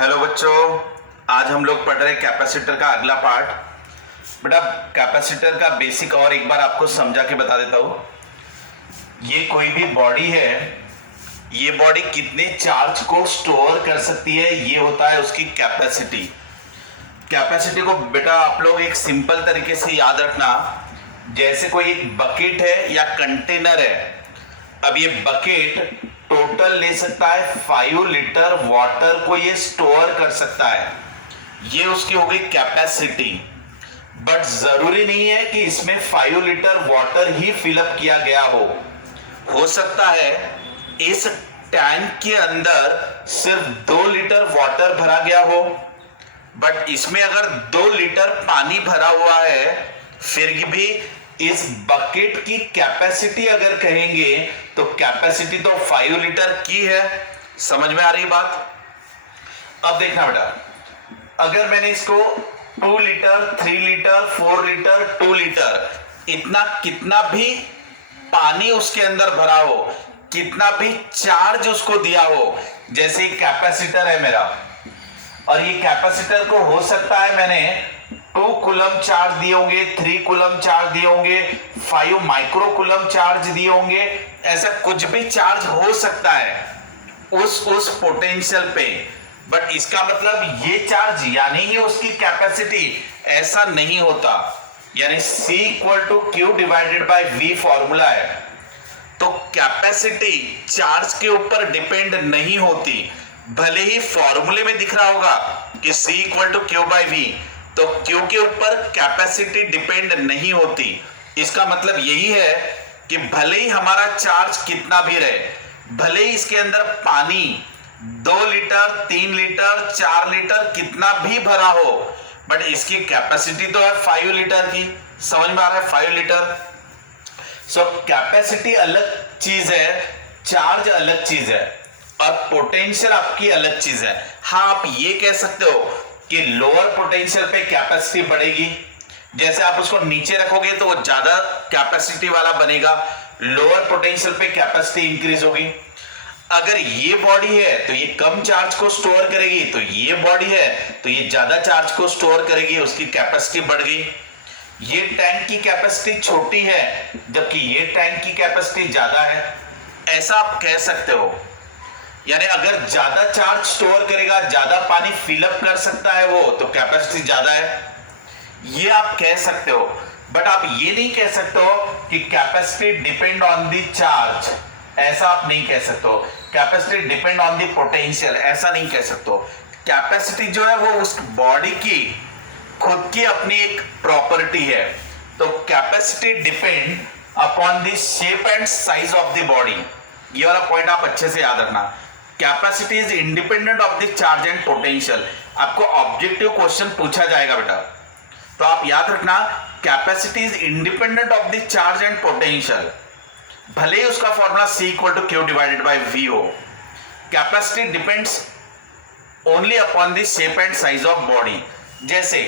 Hello बच्चों, आज हम लोग पढ़ रहे कैपेसिटर का अगला पार्ट। बेटा, कैपेसिटर का बेसिक और एक बार आपको समझा के बता देता हूं। ये कोई भी बॉडी है, ये बॉडी कितने चार्ज को स्टोर कर सकती है, ये होता है उसकी कैपेसिटी। कैपेसिटी को बेटा आप लोग एक सिंपल तरीके से याद रखना, जैसे कोई एक बकेट है या कंटेनर है। अब ये बकेट टोटल ले सकता है 5 लीटर वाटर को ये स्टोर कर सकता है, ये उसकी हो गई कैपेसिटी। बट जरूरी नहीं है कि इसमें 5 लीटर वाटर ही फिलअप किया गया हो सकता है इस टैंक के अंदर सिर्फ 2 लीटर वाटर भरा गया हो, बट इसमें अगर 2 लीटर पानी भरा हुआ है, फिर भी इस बकेट की कैपेसिटी अगर कहेंगे तो कैपेसिटी तो 5 लीटर की है। समझ में आ रही बात? अब देखना बेटा, अगर मैंने इसको 2 लीटर, 3 लीटर, 4 लीटर, 2 लीटर, इतना कितना भी पानी उसके अंदर भरा हो, कितना भी चार्ज उसको दिया हो, जैसे कैपेसिटर है मेरा, और ये कैपेसिटर को हो सकता है मैंने 2 कूलम चार्ज दिए होंगे, 3 कूलम चार्ज दिए होंगे, 5 माइक्रो कूलम चार्ज दिए होंगे, ऐसा कुछ भी चार्ज हो सकता है उस पोटेंशियल पे। बट इसका मतलब ये चार्ज यानी ही उसकी कैपेसिटी, ऐसा नहीं होता। यानी C = Q divided by V formula है। तो कैपेसिटी चार्ज के ऊपर डिपेंड नहीं होती, भले ही फॉर्मूले में दिख रहा होगा कि C = Q/V, तो Q के ऊपर कैपेसिटी डिपेंड नहीं होती। इसका मतलब यही है कि भले ही हमारा चार्ज कितना भी रहे, भले ही इसके अंदर पानी 2 लीटर, 3 लीटर, 4 लीटर कितना भी भरा हो, बट इसकी कैपेसिटी तो है 5 लीटर की। समझ में आ रहा है? 5 लीटर। सो कैपेसिटी अलग चीज है, चार्ज अलग चीज है, और पोटेंशियल आपकी अलग चीज है। हाँ, आप ये कह सकते हो कि लोअर पोटेंशियल पे कैपेसिटी बढ़ेगी, जैसे आप उसको नीचे रखोगे तो वो ज्यादा कैपेसिटी वाला बनेगा, लोअर पोटेंशियल पे कैपेसिटी इंक्रीज होगी। अगर ये बॉडी है तो ये कम चार्ज को स्टोर करेगी, तो ये बॉडी है तो ये ज्यादा चार्ज को स्टोर करेगी, उसकी कैपेसिटी बढ़ गई। ये टैंक की कैपेसिटी छोटी है जबकि ये टैंक की कैपेसिटी ज्यादा है, ऐसा आप कह सकते हो। यानी अगर ज्यादा चार्ज स्टोर करेगा, ज्यादा पानी फिलअप कर सकता है वो, तो कैपेसिटी ज्यादा है, ये आप कह सकते हो। बट आप ये नहीं कह सकते हो कि capacity depend on the charge, ऐसा आप नहीं कह सकते हो। Capacity depend on the potential, ऐसा नहीं कह सकते हो। कैपेसिटी जो है वो उस बॉडी की खुद की अपनी एक प्रॉपर्टी है। तो capacity depend upon the shape and size of the body. ये वाला पॉइंट आप अच्छे से याद रखना। Capacity is independent of the charge and potential. आपको ऑब्जेक्टिव क्वेश्चन पूछा जाएगा बेटा, तो आप याद रखना capacity is independent of the charge and potential, भले ही उसका formula C = Q divided by V हो। Capacity depends only upon the shape and size of body. जैसे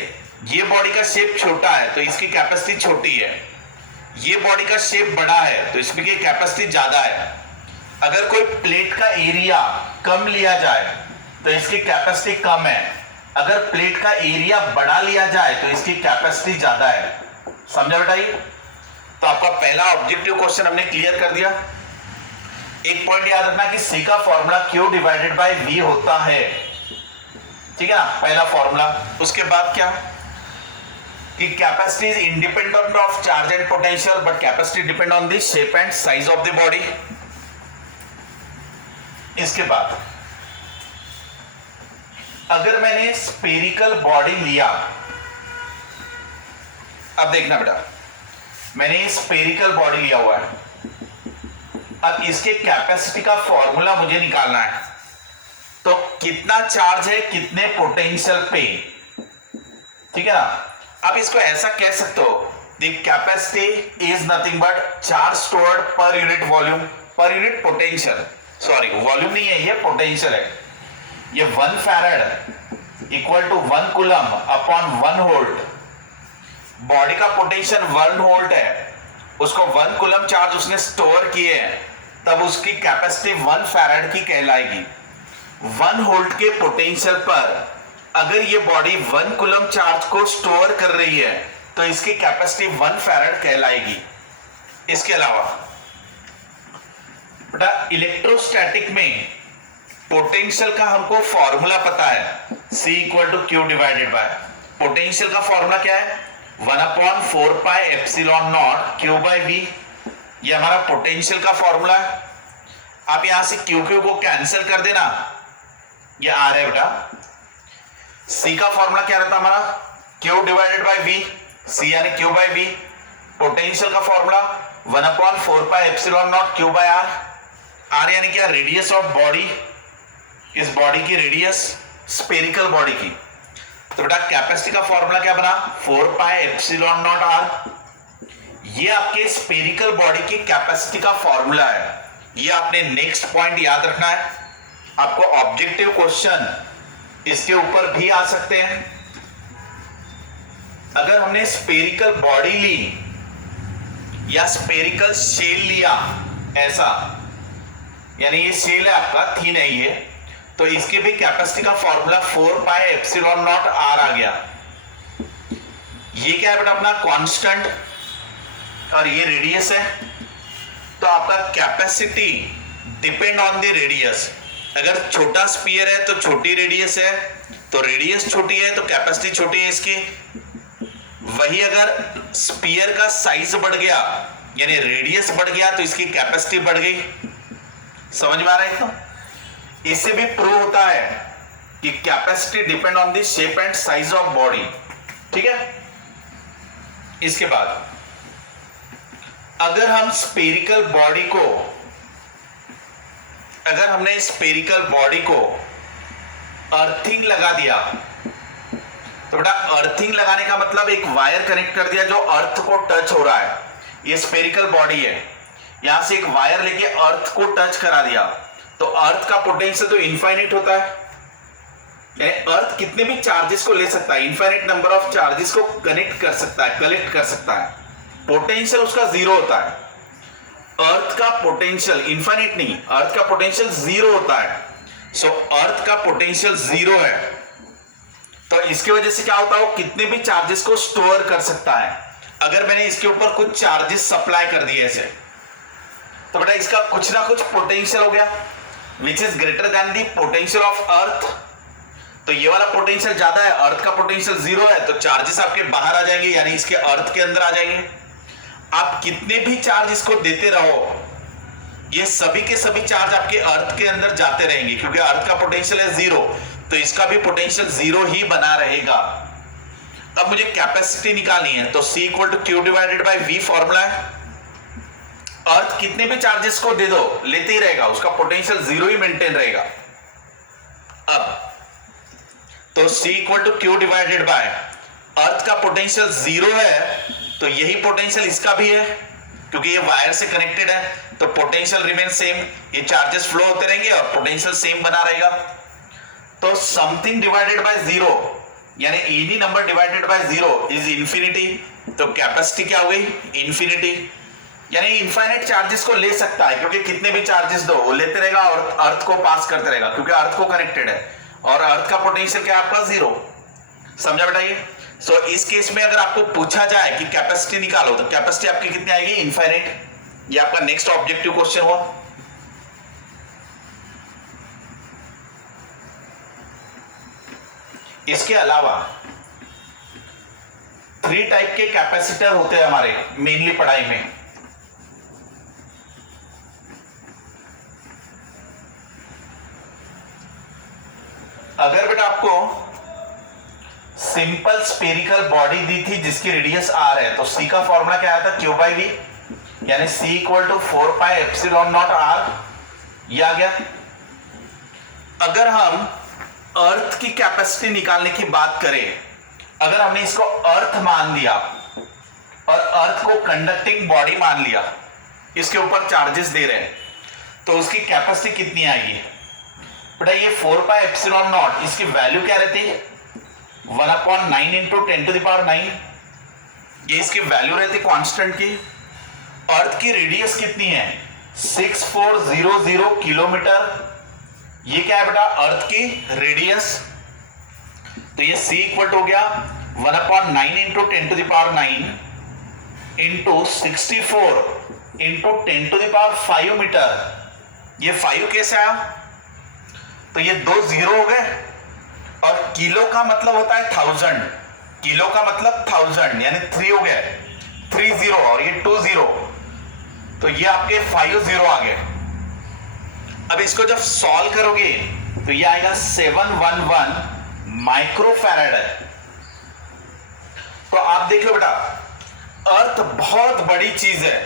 ये बॉडी का शेप छोटा है तो इसकी कैपेसिटी छोटी है, ये बॉडी का शेप बड़ा है तो इसमें की कैपेसिटी ज्यादा है। अगर कोई प्लेट का एरिया कम लिया जाए तो इसकी कैपेसिटी कम है, अगर प्लेट का एरिया बड़ा लिया जाए तो इसकी कैपेसिटी ज्यादा है। समझा बेटा? ये तो आपका पहला ऑब्जेक्टिव क्वेश्चन हमने क्लियर कर दिया। एक पॉइंट याद रखना कि C का formula Q divided by V होता है, ठीक है ना, पहला फॉर्मूला। उसके बाद क्या कि capacity is independent of charge and potential, but capacity depend on the shape and size of the body. इसके बाद अगर मैंने स्फेरिकल बॉडी लिया, अब देखना बेटा, मैंने स्फेरिकल बॉडी लिया हुआ है, अब इसके कैपेसिटी का फॉर्मूला मुझे निकालना है। तो कितना चार्ज है कितने पोटेंशियल पे, ठीक है ना। अब इसको ऐसा कह सकते हो, the capacity is nothing but charge stored per unit volume, per unit potential, sorry volume नहीं है, ये पोटेंशियल है। ये 1 farad equal to 1 coulomb upon 1 volt. Body का पोटेंशियल 1 वोल्ट है, उसको 1 कूलम चार्ज उसने स्टोर किए हैं, तब उसकी कैपेसिटी 1 फैराड की कहलाएगी। 1 वोल्ट के पोटेंशियल पर अगर ये बॉडी 1 कूलम चार्ज को स्टोर कर रही है तो इसकी कैपेसिटी 1 फैराड कहलाएगी। इसके अलावा बेटा इलेक्ट्रोस्टैटिक में पोटेंशियल का हमको फॉर्मूला पता है, C equal to Q divided by, potential का फॉर्मूला क्या है 1/4 pi epsilon naught Q by V, ये हमारा पोटेंशियल का फॉर्मूला है। आप यहां से क्यू क्यू को कैंसिल कर देना, ये आ रहा है बेटा। C का फॉर्मूला क्या रहता हमारा Q divided by V, C यानी क्यू बाई वी, पोटेंशियल का formula 1/4 pi epsilon naught Q by R, R यानी क्या रेडियस ऑफ बॉडी, इस बॉडी की रेडियस स्पेरिकल बॉडी की। तो बेटा कैपेसिटी का फॉर्मूला क्या बना 4 पाई एप्सिलॉन नॉट आर, ये आपके स्पेरिकल बॉडी की कैपेसिटी का फॉर्मूला है। ये आपने नेक्स्ट पॉइंट याद रखना है, आपको ऑब्जेक्टिव क्वेश्चन इसके ऊपर भी आ सकते हैं। अगर हमने स्पेरिकल बॉडी ली या स्पेरिकल शेल लिया ऐसा, यानी ये शेल है आपका, थीन है ये, तो इसकी भी कैपेसिटी का formula 4 pi epsilon not R आ गया। ये क्या है बेटा अपना कांस्टेंट और ये रेडियस है, तो आपका capacity depend on the radius. अगर छोटा स्पीयर है तो छोटी रेडियस है, तो रेडियस छोटी है तो कैपेसिटी छोटी है इसकी। वही अगर स्पीयर का साइज बढ़ गया यानी रेडियस बढ़ गया तो इसकी कैपेसिटी बढ़ गई। समझ में आ रहा है? तो इससे भी प्रूव होता है कि capacity depend on the shape and size of body. ठीक है, इसके बाद अगर हम स्पेरिकल बॉडी को, अगर हमने स्पेरिकल बॉडी को अर्थिंग लगा दिया, तो बेटा अर्थिंग लगाने का मतलब एक वायर कनेक्ट कर दिया जो अर्थ को टच हो रहा है। ये स्पेरिकल बॉडी है, यहां से एक वायर लेके अर्थ को टच करा दिया, तो अर्थ का पोटेंशियल तो इनफाइनाइट होता है, यानी अर्थ कितने भी चार्जेस को ले सकता है, इनफाइनाइट नंबर ऑफ चार्जेस को कनेक्ट कर सकता है, कलेक्ट कर सकता है, पोटेंशियल उसका जीरो होता है। अर्थ का पोटेंशियल इनफाइनाइट नहीं, अर्थ का पोटेंशियल जीरो होता है। सो अर्थ का पोटेंशियल जीरो है, तो इसकी वजह से क्या होता है, वो कितने भी चार्जेस को स्टोर कर सकता है। अगर मैंने इसके ऊपर कुछ चार्जेस सप्लाई कर दिए ऐसे, तो बेटा इसका कुछ ना कुछ पोटेंशियल हो गया which is greater than the potential of earth. तो ये वाला पोटेंशियल ज्यादा है, अर्थ का पोटेंशियल जीरो है, तो चार्जेस आपके बाहर आ जाएंगे, यानी इसके अर्थ के अंदर आ जाएंगे। आप कितने भी चार्ज इसको देते रहो, ये सभी के सभी चार्ज आपके अर्थ के अंदर जाते रहेंगे, क्योंकि अर्थ का पोटेंशियल है जीरो, तो इसका भी पोटेंशियल जीरो ही बना रहेगा। अब मुझे कैपेसिटी निकालनी है, तो C equal to Q divided by V formula है। अर्थ कितने भी चार्जेस को दे दो, लेते ही रहेगा, उसका पोटेंशियल जीरो ही मेंटेन रहेगा। अब तो C equal to Q divided by, earth का पोटेंशियल जीरो है तो यही पोटेंशियल इसका भी है, क्योंकि ये वायर से कनेक्टेड है, तो पोटेंशियल रिमेन सेम, ये चार्जेस फ्लो होते रहेंगे और पोटेंशियल सेम बना रहेगा। तो समथिंग डिवाइडेड बाय जीरो, यानी any number divided by zero is infinity, तो कैपेसिटी क्या हो गई इंफिनिटी, यानी इनफाइनाइट चार्जेस को ले सकता है, क्योंकि कितने भी चार्जेस दो वो लेते रहेगा और अर्थ को पास करते रहेगा, क्योंकि अर्थ को कनेक्टेड है, और अर्थ का पोटेंशियल क्या है आपका जीरो। समझा बेटा ये? सो इस केस में अगर आपको पूछा जाए कि कैपेसिटी निकालो, तो कैपेसिटी आपकी कितनी आएगी इनफाइनाइट। ये आपका नेक्स्ट ऑब्जेक्टिव क्वेश्चन हुआ। इसके अलावा 3 टाइप के कैपेसिटर होते हैं हमारे मेनली पढ़ाई में। अगर बेटा आपको सिंपल स्पेरिकल बॉडी दी थी जिसकी रेडियस आर है, तो C का फॉर्मूला क्या आया था क्यू बाई वी, यानी C equal to 4 pi epsilon not R, ये आ गया। अगर हम अर्थ की कैपेसिटी निकालने की बात करें, अगर हमने इसको अर्थ मान लिया और अर्थ को कंडक्टिंग बॉडी मान लिया, इसके ऊपर चार्जेस दे रहे हैं, तो उसकी कैपेसिटी कितनी आएगी बेटा? ये 4 पाई एप्सिलॉन नॉट, इसकी वैल्यू क्या रहती है 1/9 इंटू 10 टू द पावर 9, ये इसकी वैल्यू रहती है कांस्टेंट की। अर्थ की रेडियस कितनी है 6400 किलोमीटर, ये क्या है बेटा, अर्थ की रेडियस। तो ये c इक्वल हो गया 1/9 इंटू 10⁹ इंटू 64 इंटू 10⁵ मीटर। ये 5 कैसे आया, तो ये 2 जीरो हो गए, और किलो का मतलब होता है 1000, किलो का मतलब 1000 यानी 3 हो गए, 3 जीरो और ये 2 जीरो, तो ये आपके 5 जीरो आ गए। अब इसको जब सॉल्व करोगे तो ये आएगा 711 माइक्रोफैराड है। तो आप देख लो बेटा, अर्थ बहुत बड़ी चीज है,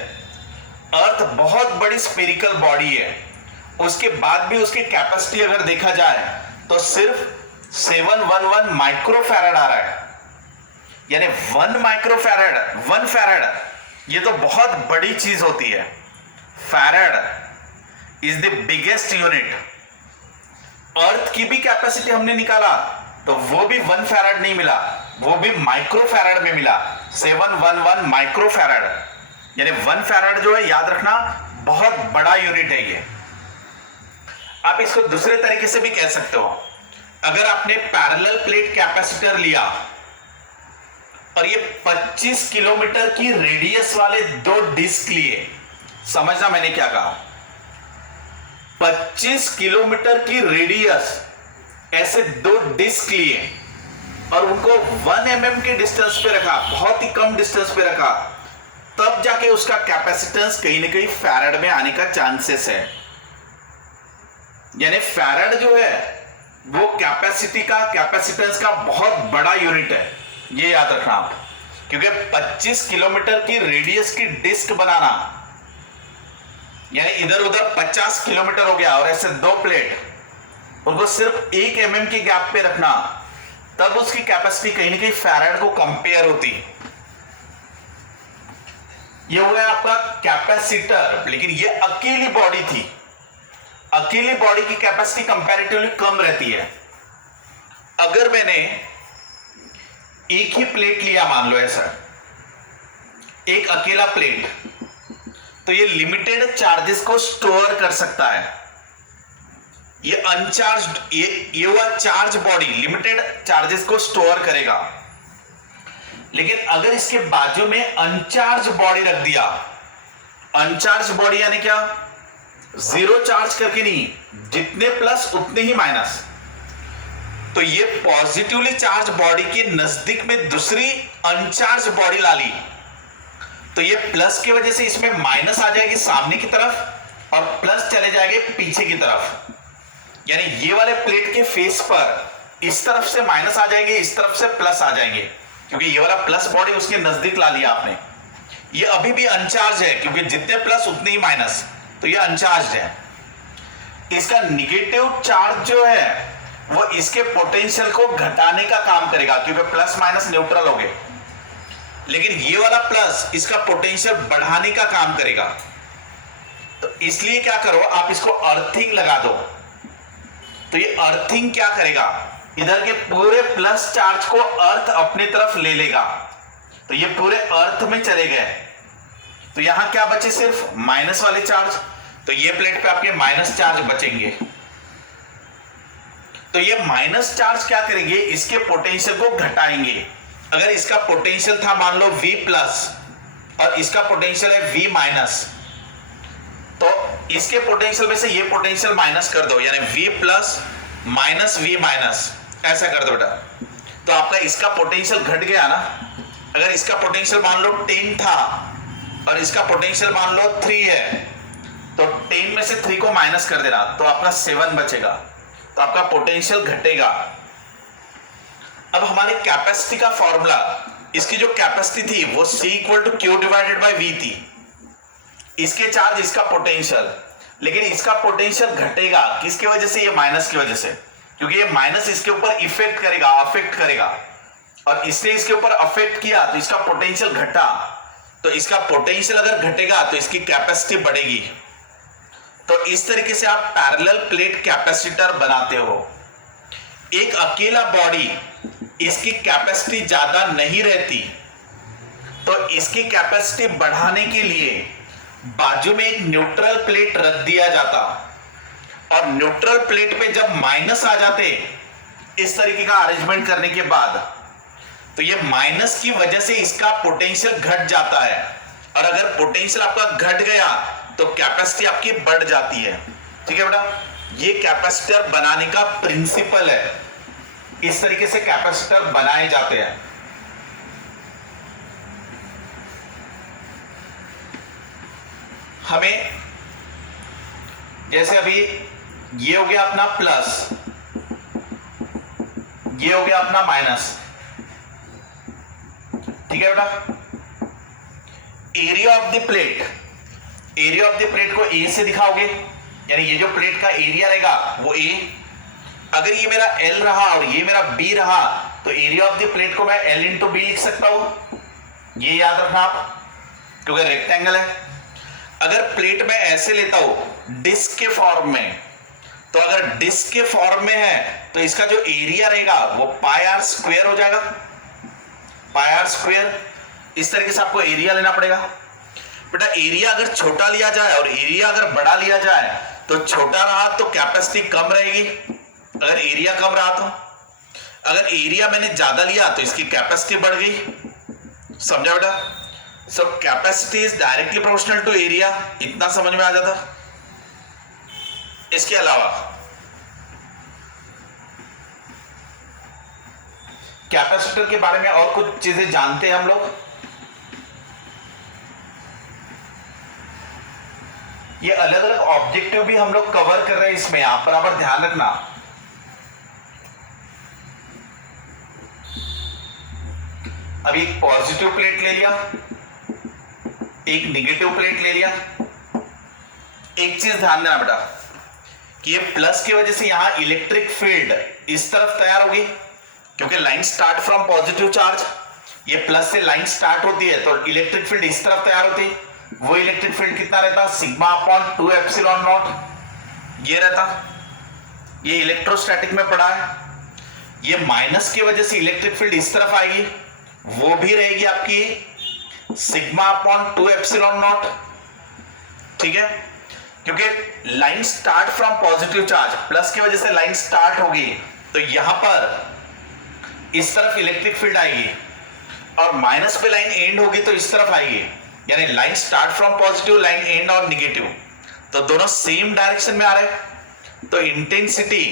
अर्थ बहुत बड़ी स्फेरिकल बॉडी है, उसके बाद भी उसकी कैपेसिटी अगर देखा जाए तो सिर्फ 711 माइक्रोफैराड आ रहा है, यानी 1 माइक्रोफैराड, 1 फैराड ये तो बहुत बड़ी चीज होती है। Farad is the biggest unit. Earth की भी कैपेसिटी हमने निकाला तो वो भी 1 फैराड नहीं मिला, वो भी माइक्रोफैराड में मिला, 711 माइक्रोफैराड, यानी 1 फैराड जो है याद रखना बहुत बड़ा यूनिट है ये। आप इसको दूसरे तरीके से भी कह सकते हो, अगर आपने पैरेलल प्लेट कैपेसिटर लिया और ये 25 किलोमीटर की रेडियस वाले 2 डिस्क लिए, समझना मैंने क्या कहा, 25 किलोमीटर की रेडियस ऐसे 2 डिस्क लिए और उनको 1 mm के डिस्टेंस पे रखा, बहुत ही कम डिस्टेंस पे रखा, तब जाके उसका कैपेसिटेंस कहीं ना कहीं फैराड में आने का चांसेस है। यानी फैराड जो है वो कैपेसिटी का, कैपेसिटेंस का बहुत बड़ा यूनिट है, ये याद रखना आप, क्योंकि 25 किलोमीटर की रेडियस की डिस्क बनाना यानी इधर उधर 50 किलोमीटर हो गया, और ऐसे 2 प्लेट उनको सिर्फ 1 mm के गैप पे रखना, तब उसकी कैपेसिटी कहीं ना कहीं फैराड को कंपेयर होती। ये हुआ आपका कैपेसिटर, लेकिन ये अकेली बॉडी थी, अकेली बॉडी की कैपेसिटी कंपैरेटिवली कम रहती है। अगर मैंने एक ही प्लेट लिया, मान लो ऐसा एक अकेला प्लेट, तो ये लिमिटेड चार्जेस को स्टोर कर सकता है। ये अनचार्ज्ड, ये हुआ चार्ज बॉडी, लिमिटेड चार्जेस को स्टोर करेगा। लेकिन अगर इसके बाजू में अनचार्ज बॉडी रख दिया, अनचार्ज बॉडी यानी क्या, जीरो चार्ज करके नहीं, जितने प्लस उतने ही माइनस, तो ये पॉजिटिवली चार्ज बॉडी के नजदीक में दूसरी अनचार्ज बॉडी ला ली, तो ये प्लस की वजह से इसमें माइनस आ जाएगी सामने की तरफ और प्लस चले जाएंगे पीछे की तरफ। यानी ये वाले प्लेट के फेस पर इस तरफ से माइनस आ जाएंगे, इस तरफ से प्लस आ जाएंगे, क्योंकि ये वाला प्लस बॉडी उसके नजदीक ला लिया आपने। ये अभी भी अनचार्ज है, क्योंकि जितने प्लस उतने ही माइनस, तो ये अनचार्ज है। इसका निगेटिव चार्ज जो है वो इसके पोटेंशियल को घटाने का काम करेगा, क्योंकि प्लस माइनस न्यूट्रल हो गए। लेकिन ये वाला प्लस इसका पोटेंशियल बढ़ाने का काम करेगा। तो इसलिए क्या करो, आप इसको अर्थिंग लगा दो, तो ये अर्थिंग क्या करेगा, इधर के पूरे प्लस चार्ज को अर्थ अपनी तरफ ले लेगा, तो ये पूरे अर्थ में चले गए, तो यहां क्या बचे, सिर्फ माइनस वाले चार्ज, तो ये प्लेट पे आपके माइनस चार्ज बचेंगे। तो ये माइनस चार्ज क्या करेंगे, इसके पोटेंशियल को घटाएंगे। अगर इसका पोटेंशियल था मान लो V प्लस और इसका पोटेंशियल है V माइनस, तो इसके पोटेंशियल में से ये पोटेंशियल माइनस कर दो, यानी V plus minus V minus, ऐसा कर दो बेटा। तो आपका इसका पोटेंशियल घट गया ना। अगर इसका पोटेंशियल मान लो 10 था और इसका पोटेंशियल मान लो 3 है, तो 10 में से 3 को माइनस कर देना, तो आपका 7 बचेगा, तो आपका पोटेंशियल घटेगा। अब हमारी कैपेसिटी का फॉर्मूला, इसकी जो कैपेसिटी थी वो C = Q / V थी, इसके चार्ज इसका पोटेंशियल, लेकिन इसका पोटेंशियल घटेगा किसकी वजह से, ये माइनस की वजह से, क्योंकि ये माइनस इसके ऊपर इफेक्ट करेगा, अफेक्ट करेगा, और इसने इसके ऊपर अफेक्ट किया तो इसका पोटेंशियल घटा। तो इसका पोटेंशियल अगर घटेगा तो इसकी कैपेसिटी बढ़ेगी। तो इस तरीके से आप पैरेलल प्लेट कैपेसिटर बनाते हो। एक अकेला बॉडी, इसकी कैपेसिटी ज्यादा नहीं रहती, तो इसकी कैपेसिटी बढ़ाने के लिए बाजू में एक न्यूट्रल प्लेट रख दिया जाता, और न्यूट्रल प्लेट पे जब माइनस आ जाते इस तरीके का अरेंजमेंट करने के बाद, तो ये माइनस की वजह से इसका पोटेंशियल घट जाता है, और अगर पोटेंशियल आपका घट गया तो कैपेसिटी आपकी बढ़ जाती है। ठीक है बेटा, ये कैपेसिटर बनाने का प्रिंसिपल है, इस तरीके से कैपेसिटर बनाए जाते हैं। हमें जैसे अभी ये हो गया अपना प्लस, ये हो गया अपना माइनस। ठीक है बेटा, area of the plate, area of the plate को ए से दिखाओगे, यानी ये जो प्लेट का एरिया रहेगा वो ए। अगर ये मेरा एल रहा और ये मेरा बी रहा तो एरिया ऑफ द प्लेट को मैं एल इंटू बी लिख सकता हूं, ये याद रखना आप, क्योंकि रेक्टेंगल है। अगर प्लेट में ऐसे लेता हूं डिस्क के फॉर्म में, तो अगर डिस्क के फॉर्म में है तो इसका जो एरिया रहेगा वो पाई आर स्क्वायर हो जाएगा, पाई आर स्क्वायर। इस तरीके से आपको एरिया लेना पड़ेगा। बेटा एरिया अगर छोटा लिया जाए और एरिया अगर बड़ा लिया जाए तो छोटा रहा तो कैपेसिटी कम रहेगी, अगर एरिया कम रहा तो। अगर एरिया मैंने ज्यादा लिया तो इसकी कैपेसिटी बढ़ गई। समझा बेटा? So capacity is directly proportional to area, इतना समझ में आ जाता। इसके अलावा कैपेसिटर के बारे में और कुछ चीजें जानते हैं हम लोग। ये अलग अलग ऑब्जेक्टिव भी हम लोग कवर कर रहे हैं इसमें, आप बराबर ध्यान रखना। अभी एक पॉजिटिव प्लेट ले लिया, एक निगेटिव प्लेट ले लिया। एक चीज ध्यान देना बेटा कि ये प्लस की वजह से यहां इलेक्ट्रिक फील्ड इस तरफ तैयार होगी, क्योंकि line start from positive charge, ये प्लस से लाइन स्टार्ट होती है तो इलेक्ट्रिक फील्ड इस तरफ तैयार होती है। वो इलेक्ट्रिक फील्ड कितना रहता? सिग्मा अपॉन 2 एप्सिलॉन नॉट ये रहता। ये इलेक्ट्रोस्टैटिक में पढ़ा है। ये माइनस की वजह से इलेक्ट्रिक फील्ड इस तरफ आएगी, वो भी रहेगी आपकी सिग्मा अपॉन 2 एप्सिलॉन नॉट। ठीक है, क्योंकि line start from positive charge, plus की वजह से लाइन स्टार्ट होगी तो यहां पर इस तरफ इलेक्ट्रिक फील्ड आएगी, और माइनस पे लाइन एंड होगी तो इस तरफ आएगी, यानी line start from positive, line and और निगेटिव, तो दोनों सेम डायरेक्शन में आ रहे। तो इंटेंसिटी,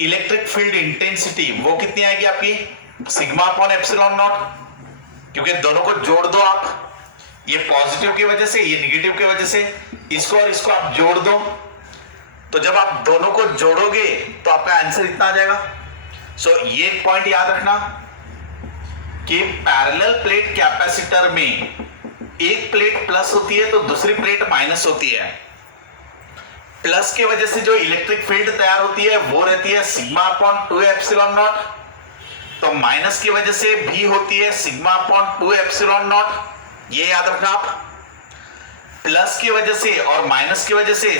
इलेक्ट्रिक फील्ड इंटेंसिटी वो कितनी आएगी आपकी? सिग्मा अपॉन एप्सिलॉन नॉट, क्योंकि दोनों को जोड़ दो आप, ये पॉजिटिव की वजह से, ये निगेटिव की वजह से, इसको और इसको आप जोड़ दो, तो जब आप दोनों को जोड़ोगे तो आपका आंसर इतना आ जाएगा। सो ये एक पॉइंट याद रखना कि पैरेलल प्लेट कैपेसिटर में एक प्लेट प्लस होती है तो दूसरी प्लेट माइनस होती है। प्लस की वजह से जो इलेक्ट्रिक फील्ड तैयार होती है वो रहती है सिग्मा अपॉन 2 एप्सिलॉन नॉट, तो माइनस की वजह से भी होती है सिग्मा अपॉन 2 एप्सिलॉन नॉट। ये याद रखना आप। प्लस की वजह से और माइनस की वजह से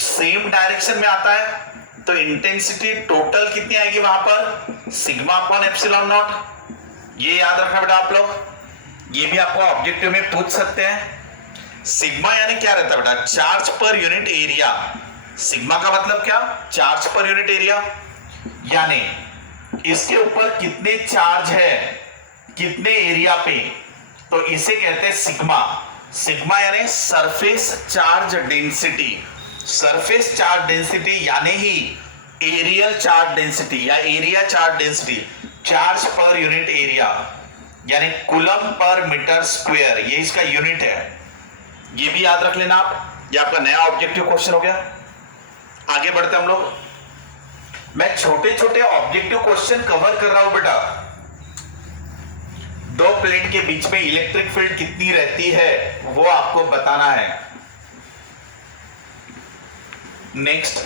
सेम डायरेक्शन में आता है तो इंटेंसिटी टोटल कितनी आएगी वहां पर? Sigma upon epsilon not. ये याद रखना बेटा आप लोग, ये भी आपको ऑब्जेक्टिव में पूछ सकते हैं। सिग्मा यानी क्या रहता है बेटा? Charge per unit area. Sigma का मतलब क्या? चार्ज पर यूनिट एरिया, यानी इसके ऊपर कितने चार्ज है कितने एरिया पे, तो इसे कहते हैं सिग्मा। सिग्मा यानी surface charge density. Surface charge density यानी ही एरियल चार्ज डेंसिटी या area charge density, charge per unit area, यानी कूलम पर मीटर स्क्वायर, ये इसका यूनिट है। ये भी याद रख लेना आप, ये आपका नया ऑब्जेक्टिव क्वेश्चन हो गया। आगे बढ़ते हम लोग। मैं छोटे छोटे ऑब्जेक्टिव क्वेश्चन कवर कर रहा हूं बेटा। दो प्लेट के बीच में इलेक्ट्रिक फील्ड कितनी रहती है वो आपको बताना है। नेक्स्ट,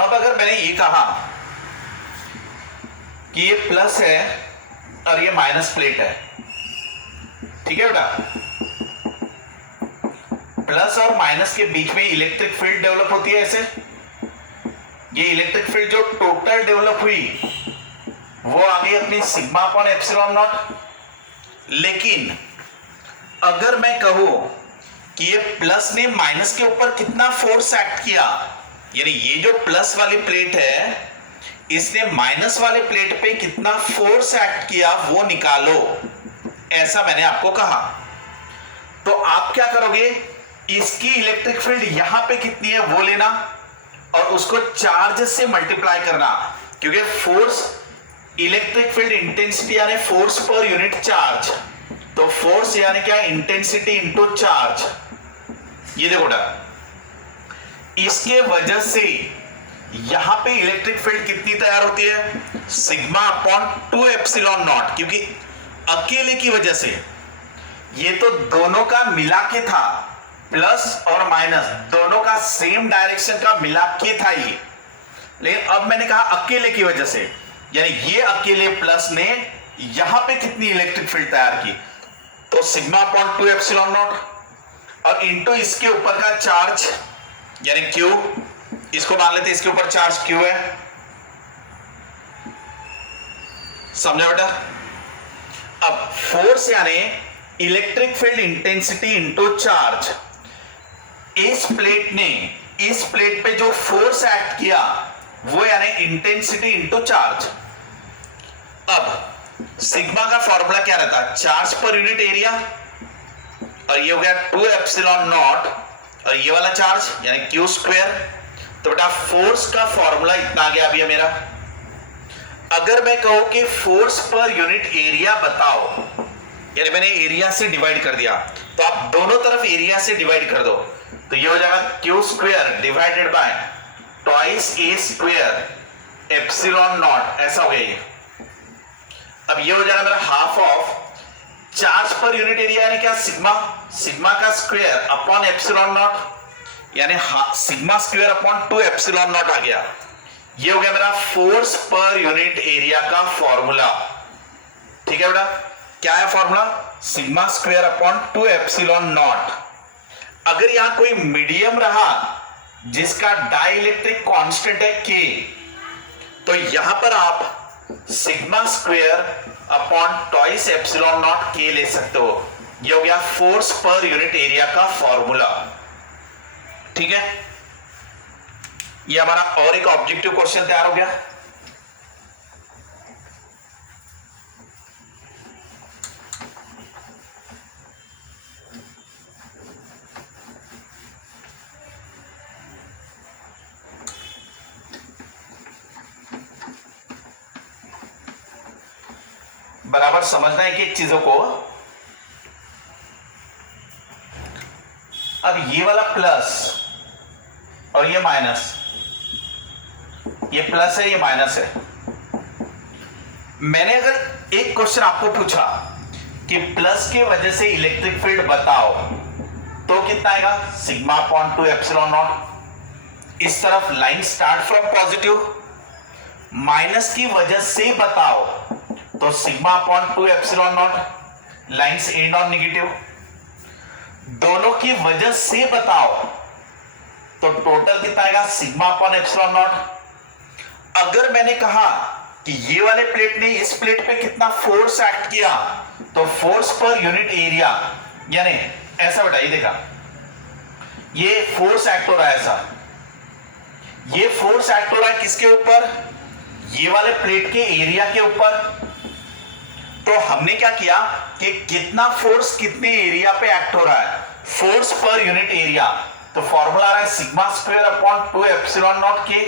अब अगर मैंने ये कहा कि ये प्लस है और ये माइनस प्लेट है, ठीक है बेटा, प्लस और माइनस के बीच में इलेक्ट्रिक फील्ड डेवलप होती है ऐसे। ये इलेक्ट्रिक फील्ड जो टोटल डेवलप हुई वो आ गई अपनी सिग्मा अपॉन एप्सिलॉन नॉट। लेकिन अगर मैं कहूं कि ये प्लस ने माइनस के ऊपर कितना फोर्स एक्ट किया, यानी ये जो प्लस वाली प्लेट है इसने माइनस वाले प्लेट पे कितना फोर्स एक्ट किया वो निकालो, ऐसा मैंने आपको कहा। तो आप क्या करोगे, इसकी इलेक्ट्रिक फील्ड यहां पे कितनी है वो लेना और उसको चार्ज से मल्टीप्लाई करना, क्योंकि फोर्स इलेक्ट्रिक फील्ड इंटेंसिटी यानी फोर्स पर यूनिट चार्ज, तो फोर्स यानी क्या, इंटेंसिटी इंटू चार्ज। ये देखो इसके वजह से यहां पे इलेक्ट्रिक फील्ड कितनी तैयार होती है, सिग्मा अपॉन 2 एप्सिलॉन नॉट, क्योंकि अकेले की वजह से ये तो दोनों का मिला के था, प्लस और माइनस दोनों का सेम डायरेक्शन का मिला के था ये, लेकिन अब मैंने कहा अकेले की वजह से, यानी ये अकेले प्लस ने यहां पे कितनी इलेक्ट्रिक फील्ड तैयार की, तो सिग्मा अपॉन 2 एप्सिलॉन नॉट और इंटू इसके ऊपर का चार्ज यानी क्यू, इसको मान लेते हैं इसके ऊपर चार्ज क्यू है, समझा बेटा। अब फोर्स यानी electric field intensity into charge, इस प्लेट पे जो फोर्स एक्ट किया वो यानी इंटेंसिटी इंटू चार्ज। अब सिग्मा का फॉर्मूला क्या रहता है, चार्ज पर यूनिट एरिया, और ये हो गया 2 एप्सिलॉन नॉट और ये वाला चार्ज यानी क्यू स्क्वायर। तो बेटा फोर्स का फॉर्मूला इतना आ गया अभी है मेरा। अगर मैं कहूं कि फोर्स पर यूनिट एरिया बताओ, यानी मैंने एरिया से डिवाइड कर दिया, तो आप दोनों तरफ एरिया से डिवाइड कर दो, तो ये हो जाएगा Q square divided by twice A square epsilon nought, ऐसा हो गया ये। अब ये हो जाएगा मेरा half of charge per unit area यानी क्या, सिग्मा का स्क्वायर अपॉन एप्सिलॉन नॉट, यानी sigma square upon 2 epsilon nought आ गया। ये हो गया मेरा फोर्स पर यूनिट एरिया का फॉर्मूला। ठीक है बेटा, क्या है formula, sigma square upon 2 epsilon not. अगर यहां कोई मीडियम रहा जिसका डाइलेक्ट्रिक कांस्टेंट है के, तो यहां पर आप sigma square upon twice epsilon naught के ले सकते हो। ये हो गया फोर्स पर यूनिट एरिया का फॉर्मूला। ठीक है, ये हमारा और एक ऑब्जेक्टिव क्वेश्चन तैयार हो गया। बराबर समझना है कि एक चीजों को। अब ये वाला प्लस और ये माइनस, ये प्लस है ये माइनस है। मैंने अगर एक क्वेश्चन आपको पूछा कि प्लस के वजह से इलेक्ट्रिक फील्ड बताओ, तो कितना आएगा, सिग्मा अपॉन 2 एप्सिलॉन नॉट। इस तरफ line start from positive, minus की वजह से बताओ तो sigma upon 2 epsilon not, lines and on negative. दोनों की वजह से बताओ तो टोटल कितना आएगा, सिग्मा अपॉन एप्सिलॉन नॉट। अगर मैंने कहा कि ये वाले प्लेट ने इस प्लेट पे कितना फोर्स एक्ट किया, तो फोर्स पर यूनिट एरिया यानी ऐसा बताइए, देखा ये फोर्स एक्ट हो रहा है, ऐसा ये फोर्स एक्ट हो रहा है किसके ऊपर, ये वाले प्लेट के एरिया के ऊपर। तो हमने क्या किया कि कितना फोर्स कितने एरिया पे एक्ट हो रहा है, फोर्स पर यूनिट एरिया, तो फॉर्मूला आ रहा है sigma square upon 2 epsilon naught के।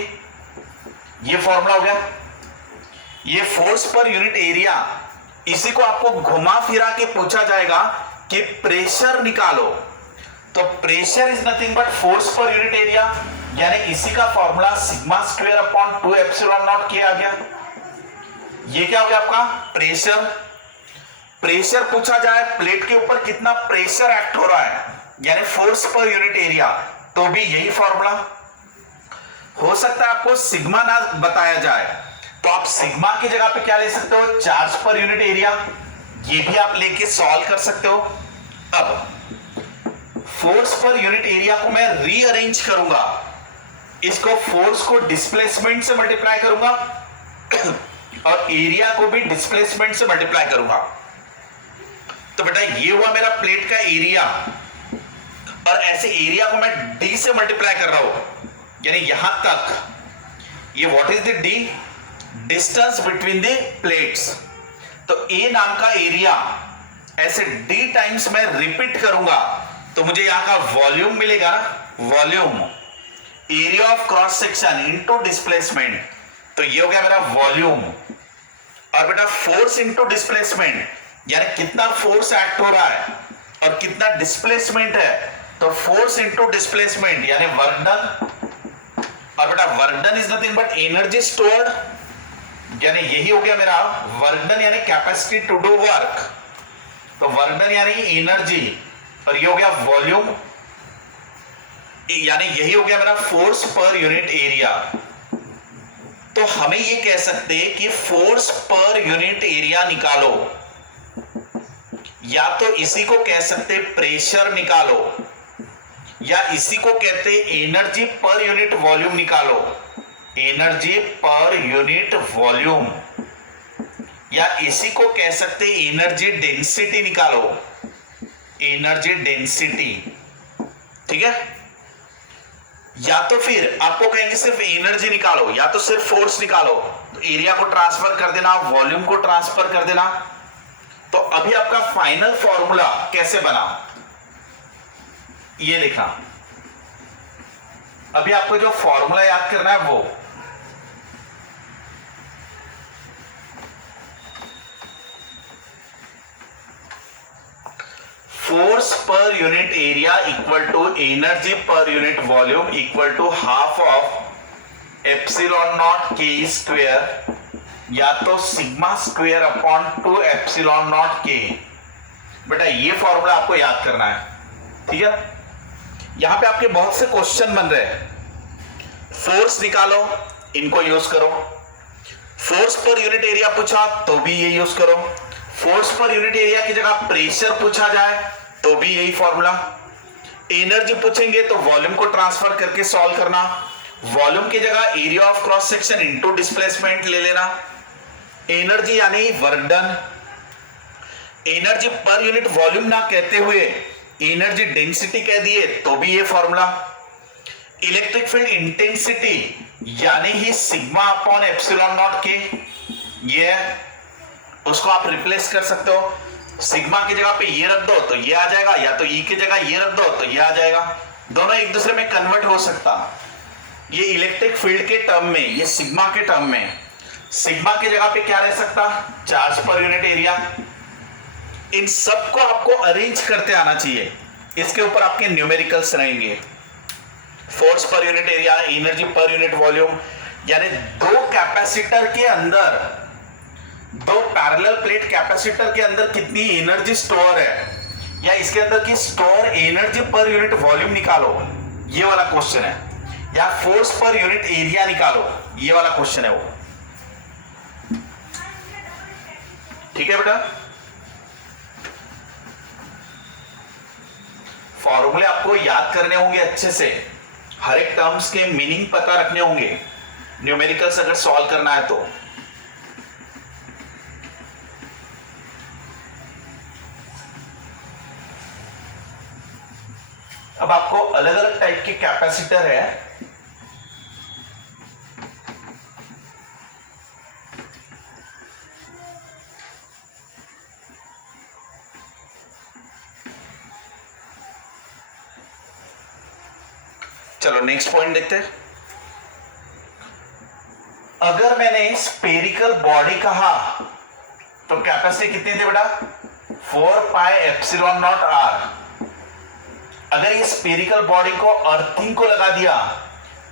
ये फॉर्मूला हो गया। ये फोर्स पर यूनिट एरिया, इसी को आपको घुमा फिरा के पूछा जाएगा कि प्रेशर निकालो, तो pressure is nothing but force per unit area, यानी इसी का formula sigma square upon 2 epsilon naught के आ गया। ये क्या हो गया आपका प्रेशर। प्रेशर पूछा जाए प्लेट के ऊपर कितना प्रेशर एक्ट हो रहा है, यानी फोर्स पर यूनिट एरिया, तो भी यही फॉर्मूला। हो सकता है आपको सिग्मा ना बताया जाए, तो आप सिग्मा की जगह पे क्या ले सकते हो, चार्ज पर यूनिट एरिया, ये भी आप लेके सॉल्व कर सकते हो। अब फोर्स पर यूनिट एरिया को मैं रीअरेंज करूंगा, इसको फोर्स को डिस्प्लेसमेंट से मल्टीप्लाई करूंगा और एरिया को भी डिस्प्लेसमेंट से मल्टीप्लाई करूंगा। तो बेटा ये हुआ मेरा प्लेट का एरिया, और ऐसे एरिया को मैं डी से मल्टीप्लाई कर रहा हूं, यानी यहां तक। ये what is the D? Distance between the plates. तो ए नाम का एरिया ऐसे डी टाइम्स मैं रिपीट करूंगा तो मुझे यहां का वॉल्यूम मिलेगा ना, volume, area of cross section into displacement. तो ये हो गया मेरा वॉल्यूम। और बेटा फोर्स इनटू डिस्प्लेसमेंट, यानी कितना फोर्स एक्ट हो रहा है और कितना डिस्प्लेसमेंट है। तो फोर्स इनटू डिस्प्लेसमेंट यानी वर्क डन। और बेटा work done is nothing but energy stored, यानी यही हो गया मेरा वर्क डन यानी कैपेसिटी टू डू वर्क। तो वर्क डन यानी एनर्जी, और ये हो गया वॉल्यूम, यानी यही हो गया मेरा फोर्स पर यूनिट एरिया। तो हमें ये कह सकते हैं कि फोर्स पर यूनिट एरिया निकालो, या तो इसी को कह सकते प्रेशर निकालो, या इसी को कहते एनर्जी पर यूनिट वॉल्यूम निकालो, एनर्जी पर यूनिट वॉल्यूम, या इसी को कह सकते एनर्जी डेंसिटी निकालो, एनर्जी डेंसिटी। ठीक है, या तो फिर आपको कहेंगे सिर्फ एनर्जी निकालो, या तो सिर्फ फोर्स निकालो। तो एरिया को ट्रांसफर कर देना, वॉल्यूम को ट्रांसफर कर देना। तो अभी आपका फाइनल फॉर्मूला कैसे बना ये देखा। अभी आपको जो फॉर्मूला याद करना है वो force per unit area equal to energy per unit volume equal to half of epsilon naught के स्क्वायर, या तो sigma square upon 2 epsilon naught के। बेटा ये फॉर्मूला आपको याद करना है, ठीक है। यहां पे आपके बहुत से क्वेश्चन बन रहे हैं। फोर्स निकालो, इनको यूज करो। फोर्स पर यूनिट एरिया पूछा तो भी ये यूज करो। फोर्स पर यूनिट एरिया की जगह प्रेशर पूछा जाए तो भी यही फॉर्मूला। एनर्जी पूछेंगे तो वॉल्यूम को ट्रांसफर करके सॉल्व करना। वॉल्यूम की जगह area of cross section into displacement ले लेना। एनर्जी यानी work done. Energy per unit volume ना कहते हुए एनर्जी डेंसिटी कह दिए तो भी ये फॉर्मूला। इलेक्ट्रिक फील्ड इंटेंसिटी यानी ही सिग्मा अपॉन एप्सिलॉन नॉट के, ये उसको आप रिप्लेस कर सकते हो। सिग्मा की जगह पे ये रख दो तो ये आ जाएगा, या तो ई की जगह ये रख दो तो ये आ जाएगा। दोनों एक दूसरे में कन्वर्ट हो सकता। ये इलेक्ट्रिक फील्ड के टर्म में, ये सिग्मा के टर्म में, सिग्मा की जगह पे क्या रह सकता? Charge per unit area. इन सबको आपको अरेंज करते आना चाहिए। इसके ऊपर आपके न्यूमेरिकल्स रहेंगे। Force per unit area, energy per unit volume, यानी दो कैपेसिटर के अंदर, दो पैरेलल प्लेट कैपेसिटर के अंदर कितनी एनर्जी स्टोर है, या इसके अंदर की store energy per unit volume निकालो, ये वाला क्वेश्चन है। या फोर्स पर यूनिट एरिया निकालो, ये वाला क्वेश्चन है वो। ठीक है बेटा, फॉर्मूले आपको याद करने होंगे अच्छे से, हर एक टर्म्स के मीनिंग पता रखने होंगे, न्यूमेरिकल्स अगर सॉल्व करना है तो। अब आपको अलग अलग टाइप के कैपेसिटर है। चलो नेक्स्ट पॉइंट देखते हैं। अगर मैंने स्पेरिकल बॉडी कहा तो कैपेसिटी कितनी थी बेटा? 4 पाई एप्सिलॉन नॉट आर। अगर ये स्पेरिकल बॉडी को अर्थिंग को लगा दिया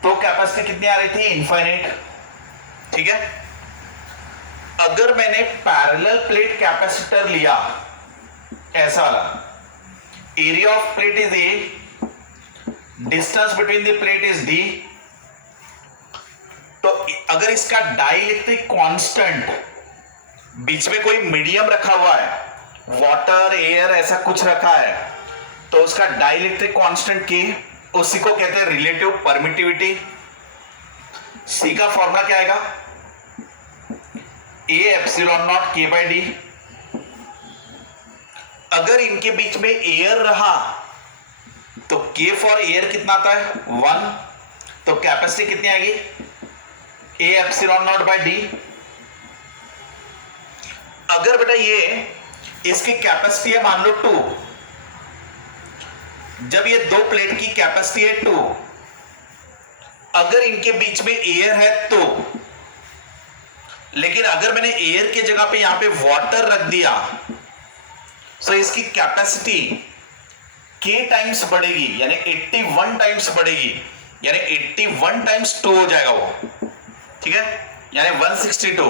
तो कैपेसिटी कितनी आ रही थी? इनफाइनाइट। ठीक है। अगर मैंने पैरेलल प्लेट कैपेसिटर लिया ऐसा वाला, area of plate is a, distance between the plate is D, तो अगर इसका डाइलेक्ट्रिक कांस्टेंट, बीच में कोई मीडियम रखा हुआ है, वाटर एयर ऐसा कुछ रखा है, तो उसका डाइलेक्ट्रिक कांस्टेंट की, उसी को कहते हैं रिलेटिव परमिटिविटी। सी का फॉर्मूला क्या आएगा? ए एप्सिलॉन नॉट के बाई डी। अगर इनके बीच में एयर रहा तो K फॉर एयर कितना आता है 1, तो कैपेसिटी कितनी आएगी A epsilon naught by D. अगर बेटा ये इसकी कैपेसिटी है मान लो 2, जब ये दो प्लेट की कैपेसिटी है 2, अगर इनके बीच में एयर है तो, लेकिन अगर मैंने एयर की जगह पे यहां पे वाटर रख दिया तो इसकी कैपेसिटी K टाइम्स बढ़ेगी, यानी 81 टाइम्स बढ़ेगी, यानी 81 टाइम्स 2 हो जाएगा वो, ठीक है, यानी 162।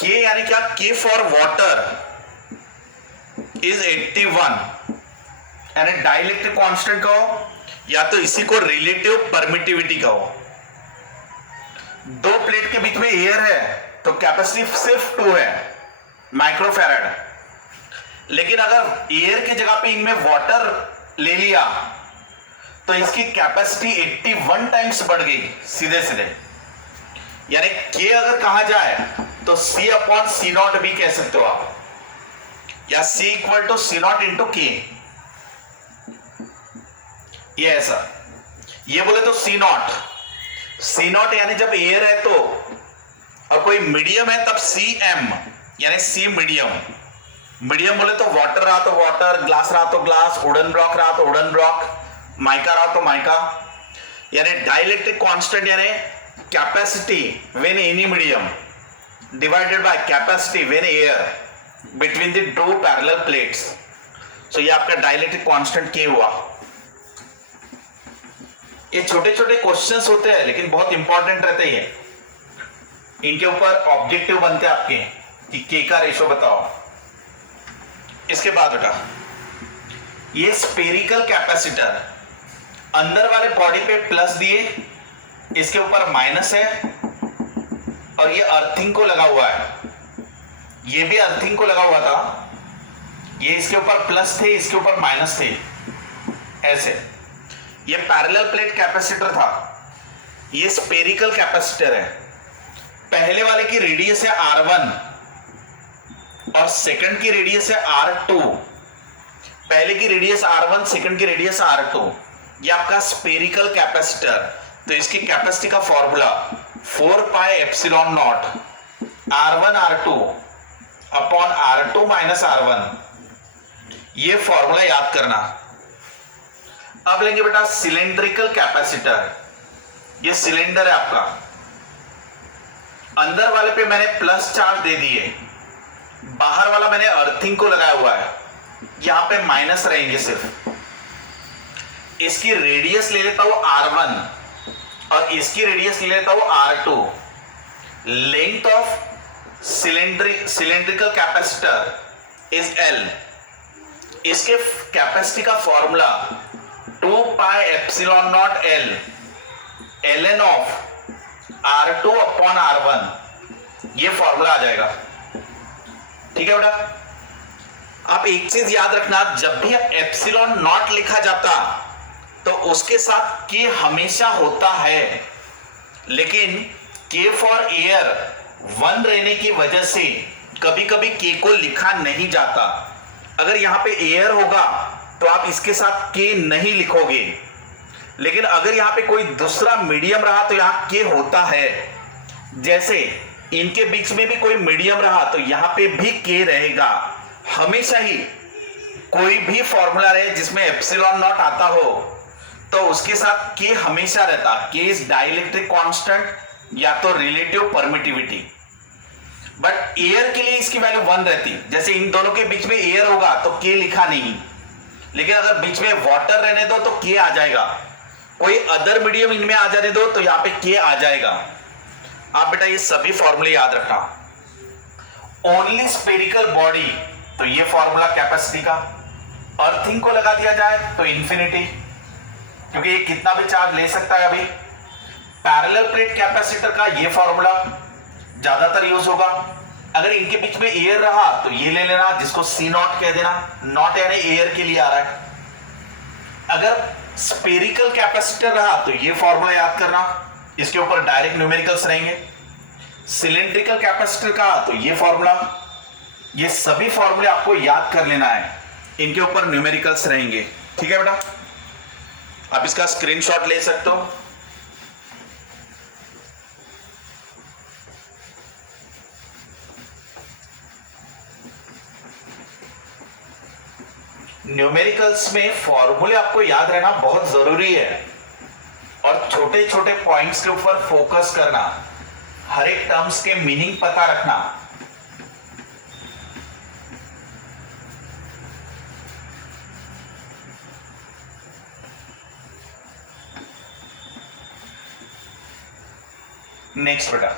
K यानी क्या, K फॉर वाटर इज 81, यानी डाइलेक्ट्रिक कांस्टेंट कहो या तो इसी को रिलेटिव परमिटिविटी कहो। दो प्लेट के बीच में एयर है तो कैपेसिटी सिर्फ 2 है माइक्रोफैराड, लेकिन अगर एयर की जगह पे इनमें वाटर ले लिया तो इसकी कैपेसिटी 81 टाइम्स बढ़ गई सीधे सीधे, यानी K अगर कहा जाए तो C अपॉन C नॉट भी कह सकते हो आप, या C equal to C naught into K, ये ऐसा। ये बोले तो C नॉट यानी जब एयर है तो, और कोई मीडियम है तब CM यानी C मीडियम बोले तो वाटर रहा तो वाटर, ग्लास रहा तो ग्लास, वुडन ब्लॉक रहा तो वुडन ब्लॉक, माइका रहा तो माइका, यानी डाइलेक्ट्रिक कांस्टेंट यानी capacity when any medium divided by capacity when air between the two parallel plates. So ये आपका डाइलेक्ट्रिक कांस्टेंट K हुआ। ये छोटे छोटे क्वेश्चंस होते हैं लेकिन बहुत इंपॉर्टेंट रहते हैं, इनके ऊपर ऑब्जेक्टिव बनते हैं आपके कि K का रेशो बताओ। इसके बाद बेटा ये स्पेरिकल कैपेसिटर अंदर वाले बॉडी पे प्लस दिए, इसके ऊपर माइनस है, और ये अर्थिंग को लगा हुआ है, ये भी अर्थिंग को लगा हुआ था, ये इसके ऊपर प्लस थे इसके ऊपर माइनस थे ऐसे। ये पैरेलल प्लेट कैपेसिटर था, ये स्पेरिकल कैपेसिटर है। पहले वाले की रेडियस है R1 और सेकंड की रेडियस है R2। पहले की रेडियस R1, सेकंड की रेडियस R2। ये आपका स्पेरिकल कैपेसिटर, तो इसकी कैपेसिटी का formula 4 pi epsilon not R1 R2 upon R2 minus R1, ये फॉर्मूला याद करना। अब लेंगे बेटा सिलेंड्रिकल कैपेसिटर, ये सिलेंडर है आपका, अंदर वाले पे मैंने प्लस चार्ज दे दिए, बाहर वाला मैंने अर्थिंग को लगाया हुआ है, यहां पे माइनस रहेंगे सिर्फ। इसकी रेडियस ले लेता हूं R1 और इसकी रेडियस ले लेता हूं R2। Length of cylindrical capacitor is L। इसके कैपेसिटी का formula 2 pi epsilon not L ln of R2 upon R1, ये फॉर्मूला आ जाएगा, ठीक है बेटा। आप एक चीज याद रखना, जब भी एप्सिलॉन नॉट लिखा जाता तो उसके साथ K हमेशा होता है, लेकिन K फॉर एयर 1 रहने की वजह से कभी कभी K को लिखा नहीं जाता। अगर यहां पे एयर होगा तो आप इसके साथ K नहीं लिखोगे, लेकिन अगर यहां पे कोई दूसरा मीडियम रहा तो यहां K होता है। जैसे इनके बीच में भी कोई मीडियम रहा तो यहां पे भी K रहेगा हमेशा ही। कोई भी फॉर्मूला रहे जिसमें एप्सिलॉन नॉट आता हो तो उसके साथ K हमेशा रहता। K इज डाइलेक्ट्रिक कांस्टेंट या तो रिलेटिव परमिटिविटी, बट एयर के लिए इसकी वैल्यू 1 रहती। जैसे इन दोनों के बीच में एयर होगा तो K लिखा नहीं, लेकिन अगर बीच में वाटर रहने दो तो K आ जाएगा। कोई अदर मीडियम इनमें आ जाने दो तो यहां पे K आ जाएगा। आप बेटा ये सभी फॉर्मूले याद रखना। ओनली स्पेरिकल बॉडी, तो ये फॉर्मूला कैपेसिटी का। अर्थिंग को लगा दिया जाए तो इंफिनिटी, क्योंकि ये कितना भी चार्ज ले सकता है। अभी पैरेलल प्लेट कैपेसिटर का ये फॉर्मूला ज्यादातर यूज होगा। अगर इनके बीच में एयर रहा तो ये ले लेना, जिसको C नॉट कह देना, नॉट यानी एयर के लिए आ रहा है। अगर स्पेरिकल कैपेसिटर रहा तो ये फॉर्मूला याद करना, इसके ऊपर डायरेक्ट न्यूमेरिकल्स रहेंगे। सिलेंड्रिकल कैपेसिटर का तो ये फॉर्मूला, ये सभी फॉर्मूले आपको याद कर लेना है, इनके ऊपर न्यूमेरिकल्स रहेंगे। ठीक है बेटा, आप इसका स्क्रीनशॉट ले सकते हो। न्यूमेरिकल्स में फॉर्मूले आपको याद रहना बहुत जरूरी है और छोटे छोटे पॉइंट्स के ऊपर फोकस करना, हर एक टर्म्स के मीनिंग पता रखना। नेक्स्ट बेटा,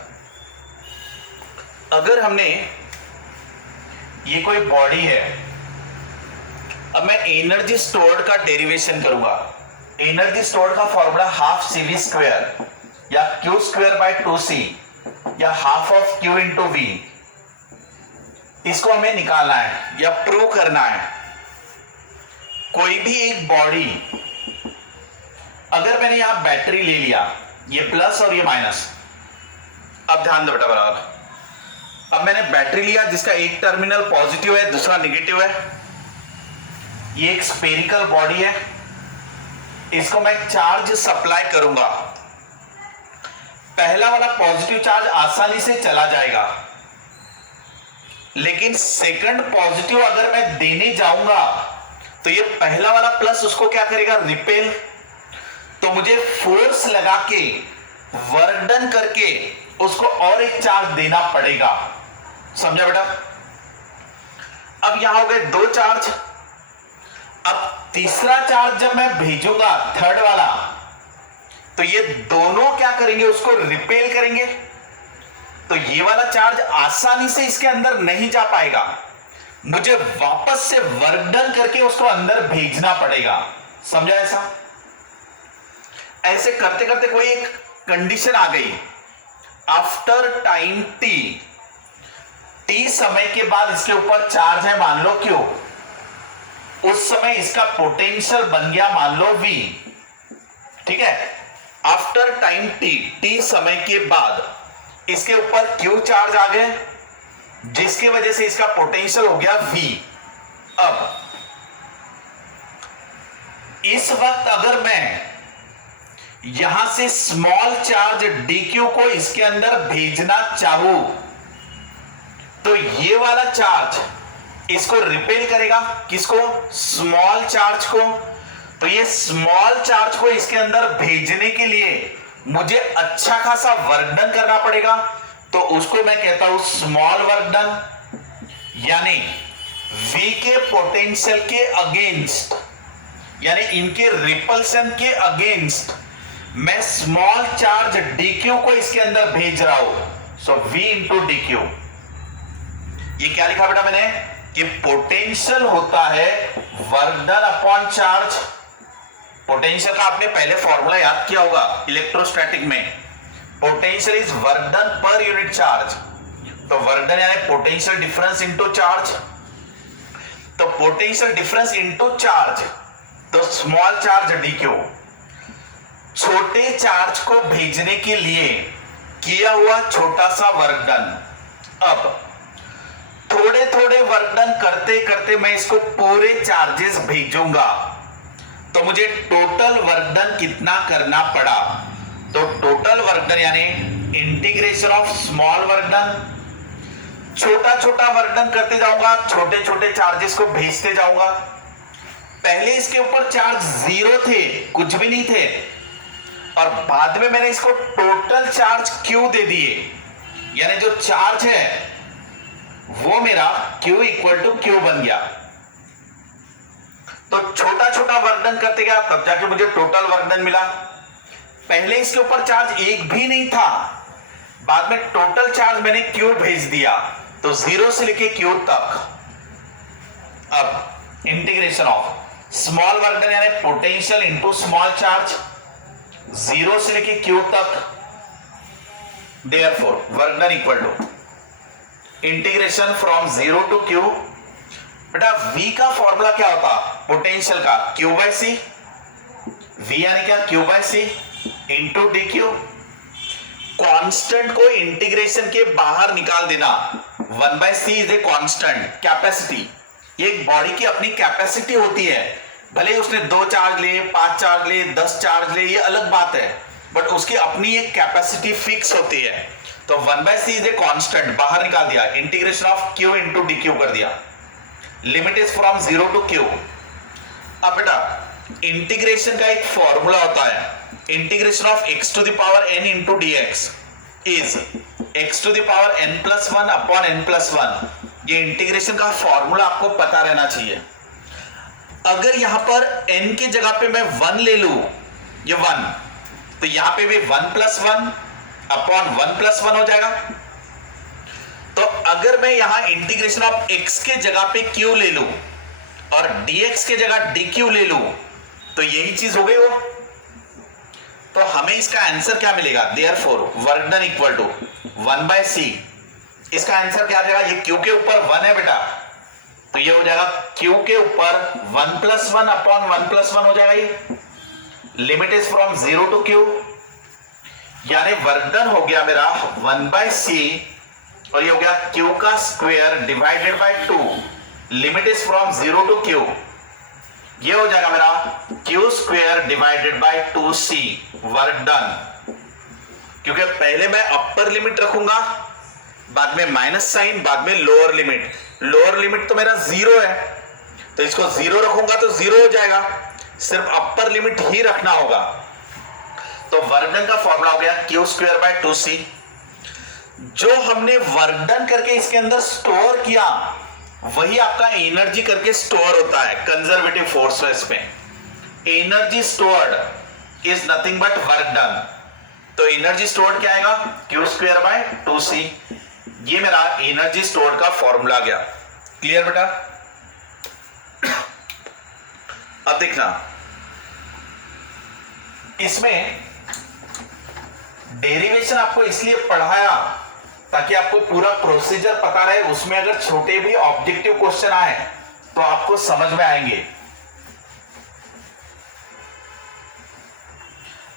अगर हमने ये कोई बॉडी है, अब मैं एनर्जी स्टोर्ड का डेरिवेशन करूंगा। एनर्जी स्टोर्ड का फॉर्मूला हाफ CV स्क्वायर या Q स्क्वायर बाय 2C या half of Q into V, इसको हमें निकालना है या प्रूव करना है। कोई भी एक बॉडी, अगर मैंने यहां बैटरी ले लिया, ये प्लस और ये माइनस, अब ध्यान दो बेटा बराबर। अब मैंने बैटरी लिया जिसका एक टर्मिनल पॉजिटिव है, दूसरा नेगेटिव है। ये एक स्फेरिकल बॉडी है, इसको मैं चार्ज सप्लाई करूंगा। पहला वाला पॉजिटिव चार्ज आसानी से चला जाएगा, लेकिन सेकंड पॉजिटिव अगर मैं देने जाऊंगा तो ये पहला वाला प्लस उसको क्या करेगा, रिपेल। तो मुझे फोर्स लगा के, वर्क डन करके उसको और एक चार्ज देना पड़ेगा। समझा बेटा? अब यहां हो गए दो चार्ज। अब तीसरा चार्ज जब मैं भेजूंगा, थर्ड वाला, तो ये दोनों क्या करेंगे, उसको रिपेल करेंगे। तो ये वाला चार्ज आसानी से इसके अंदर नहीं जा पाएगा, मुझे वापस से वर्क डन करके उसको अंदर भेजना पड़ेगा। समझा? ऐसे करते करते कोई एक कंडीशन आ गई, आफ्टर टाइम टी समय के बाद इसके ऊपर चार्ज है, मान लो Q, उस समय इसका पोटेंशियल बन गया मान लो V। ठीक है, आफ्टर टाइम टी समय के बाद इसके ऊपर Q चार्ज आ गए, जिसकी वजह से इसका पोटेंशियल हो गया V। अब इस वक्त अगर मैं यहां से स्मॉल चार्ज dq को इसके अंदर भेजना चाहूं, तो ये वाला चार्ज इसको रिपेल करेगा। किसको? स्मॉल चार्ज को। तो ये स्मॉल चार्ज को इसके अंदर भेजने के लिए मुझे अच्छा खासा वर्क डन करना पड़ेगा, तो उसको मैं कहता हूं स्मॉल वर्क डन। यानी V के पोटेंशियल के अगेंस्ट, यानी इनके रिपल्सन के अगेंस्ट मैं स्मॉल चार्ज dq को इसके अंदर भेज रहा हूं। सो V इंटू dq। ये क्या लिखा बेटा मैंने, कि पोटेंशियल होता है work done upon charge. Potential का आपने पहले फॉर्मूला याद किया होगा इलेक्ट्रोस्टैटिक में, potential is work done per unit charge. तो वर्क डन यानी पोटेंशियल डिफरेंस इनटू चार्ज। तो पोटेंशियल डिफरेंस इनटू चार्ज, तो स्मॉल चार्ज dq। छोटे चार्ज को भेजने के लिए किया हुआ छोटा सा वर्क डन। अब थोड़े थोड़े वर्क डन करते करते मैं इसको पूरे चार्जेस भेजूंगा, तो मुझे टोटल वर्क डन कितना करना पड़ा। तो टोटल वर्क डन यानी integration of small work done, छोटा छोटा वर्क डन करते जाऊंगा, छोटे छोटे चार्जेस को भेजते जाऊंगा। पहले इसके ऊपर चार्ज 0 थे, कुछ भी नहीं थे, और बाद में मैंने इसको टोटल चार्ज Q दे दिए, यानी जो चार्ज है वो मेरा Q इक्वल टू Q बन गया। तो छोटा छोटा वर्क डन करते गया, तब जाके मुझे टोटल वर्क डन मिला। पहले इसके ऊपर चार्ज एक भी नहीं था, बाद में टोटल चार्ज मैंने Q भेज दिया, तो 0 से लेके Q तक। अब integration of small work done यानी पोटेंशियल इनटू स्मॉल चार्ज, 0 से लेके Q तक। Therefore work done equal to integration from 0 to Q। बेटा V का फॉर्मूला क्या होता, पोटेंशियल का, Q बाय C। V यानी क्या, Q by C into dq। Constant को इंटीग्रेशन के बाहर निकाल देना। 1/c is a constant capacity. ये एक बॉडी की अपनी कैपेसिटी होती है, भले उसने 2 चार्ज ले, 5 चार्ज ले, 10 चार्ज ले, ये अलग बात है, बट उसकी अपनी एक कैपेसिटी फिक्स होती है। तो 1/c इज ए कांस्टेंट, बाहर निकाल दिया, integration of q into dq कर दिया, limit is from 0 to q। अब बेटा इंटीग्रेशन का एक फॉर्मूला होता है, integration of x to the power n into dx is x to the power n+1 upon n+1। ये इंटीग्रेशन का फॉर्मूला आपको पता रहना चाहिए। अगर यहां पर n की जगह पे मैं 1 ले लूं, ये 1, तो यहां पे भी 1+1 अपॉन 1+1 हो जाएगा। तो अगर मैं यहां इंटीग्रेशन ऑफ x के जगह पे q ले लूं और dx के जगह dq ले लूं, तो यही चीज हो गई वो। तो हमें इसका आंसर क्या मिलेगा? Therefore work done equal to 1/c। इसका आंसर क्या आ जाएगा? ये q के ऊपर 1 है बेटा, तो ये हो जाएगा q के ऊपर 1+1 अपॉन 1+1 हो जाएगा। ये limit is from 0 to q, यानी वर्क डन हो गया मेरा 1/c और ये हो गया q का square divided by 2, limit is from 0 to q। ये हो जाएगा मेरा q square divided by 2c। Work done. क्योंकि पहले मैं अपर लिमिट रखूंगा, बाद में माइनस साइन, बाद में लोअर लिमिट। लोअर लिमिट तो मेरा 0 है, तो इसको 0 रखूंगा तो 0 हो जाएगा, सिर्फ अपर लिमिट ही रखना होगा। तो वर्क डन का फॉर्मूला हो गया q स्क्वायर बाय 2c। जो हमने वर्क डन करके इसके अंदर स्टोर किया, वही आपका एनर्जी करके स्टोर होता है कंजर्वेटिव फोर्स में। Energy stored is nothing but work done. तो एनर्जी स्टोर्ड क्या आएगा? q square by 2c। ये मेरा एनर्जी स्टोर्ड का फॉर्मूला गया। क्लियर बेटा? अब देखना, इसमें डेरिवेशन आपको इसलिए पढ़ाया ताकि आपको पूरा प्रोसीजर पता रहे, उसमें अगर छोटे भी ऑब्जेक्टिव क्वेश्चन आए तो आपको समझ में आएंगे।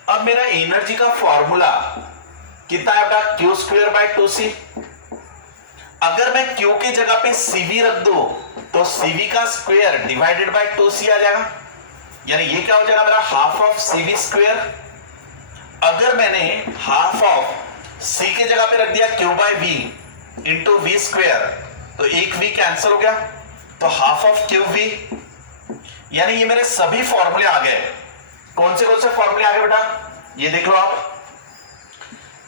अब मेरा एनर्जी का फॉर्मूला कितना है बेटा? q square by 2c। अगर मैं q की जगह पे cv रख दूं तो cv का स्क्वायर डिवाइडेड बाय 2c आ जाएगा, यानी ये क्या हो जाएगा मेरा? Half of cv square. अगर मैंने हाफ ऑफ c के जगह पे रख दिया q by v into v square, तो एक v कैंसिल हो गया, तो हाफ ऑफ qv। यानी ये मेरे सभी फॉर्मूले आ गए। कौन से फॉर्मूले आ गए बेटा? ये देख लो आप,